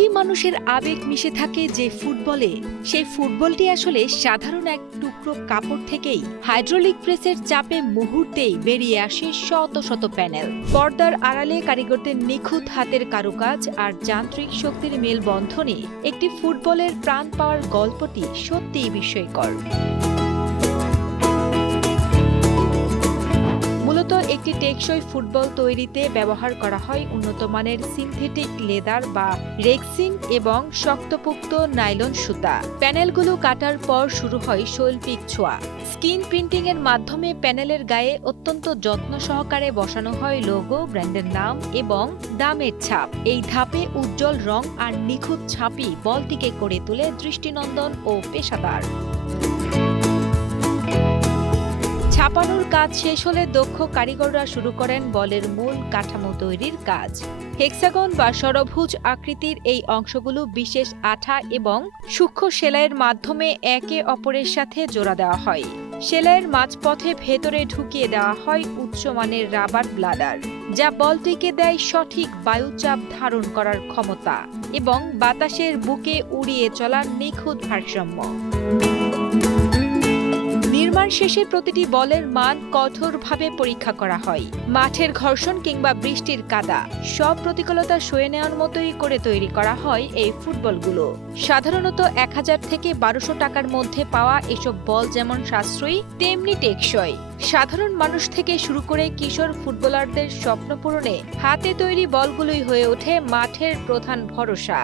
কোটি মানুষের আবেগ মিশে থাকে যে ফুটবলে, সেই ফুটবলটি আসলে সাধারণ এক টুকরো কাপড় থেকেই হাইড্রোলিক প্রেসের চাপে মুহূর্তেই বেরিয়ে আসে শত শত প্যানেল। পর্দার আড়ালে কারিগরদের নিখুঁত হাতের কারুকাজ আর যান্ত্রিক শক্তির মেলবন্ধনে একটি ফুটবলের প্রাণ পাওয়ার গল্পটি সত্যিই বিস্ময়কর। মূলত একটি টেকসই ফুটবল তৈরিতে ব্যবহার করা হয় উন্নত মানের সিনথেটিক লেদার বা রেক্সিন এবং শক্তপোক্ত নাইলন সুতা। প্যানেলগুলো কাটার পর শুরু হয় শৈল্পিক ছোঁয়া। স্ক্রিন প্রিন্টিং এর মাধ্যমে প্যানেলের গায়ে অত্যন্ত যত্ন সহকারে বসানো হয় লোগো, ব্র্যান্ডের নাম এবং দামের ছাপ। এই ধাপে উজ্জ্বল রং আর নিখুঁত ছাপই বলটিকে করে তোলে দৃষ্টিনন্দন ও পেশাদার। ছাপানোর কাজ শেষ হলে দক্ষ কারিগররা শুরু করেন বলের মূল কাঠামো তৈরির কাজ। হেক্সাগন বা ষড়ভুজ আকৃতির এই অংশগুলো বিশেষ আঠা এবং সূক্ষ্ম সেলাইয়ের মাধ্যমে একে অপরের সাথে জোড়া দেওয়া হয়। সেলাইয়ের মাঝপথে ভেতরে ঢুকিয়ে দেওয়া হয় উচ্চমানের রাবার ব্লাডার, যা বলটিকে দেয় সঠিক বায়ুচাপ ধারণ করার ক্ষমতা এবং বাতাসের বুকে উড়িয়ে চলার নিখুঁত ভারসাম্য। নির্মাণ শেষে প্রতিটি বলের মান কঠোরভাবে পরীক্ষা করা হয়। মাঠের ঘর্ষণ কিংবা বৃষ্টির কাদা সব প্রতিকূলতা সয়ে নেওয়ার মতোই করে তৈরি করা হয় এই ফুটবলগুলো। সাধারণত 1000 থেকে 1200 টাকার মধ্যে পাওয়া এসব বল যেমন সাশ্রয়ী তেমনি টেকসই। সাধারণ মানুষ থেকে শুরু করে কিশোর ফুটবলারদের স্বপ্ন পূরণে হাতে তৈরি বলগুলোই হয়ে ওঠে মাঠের প্রধান ভরসা।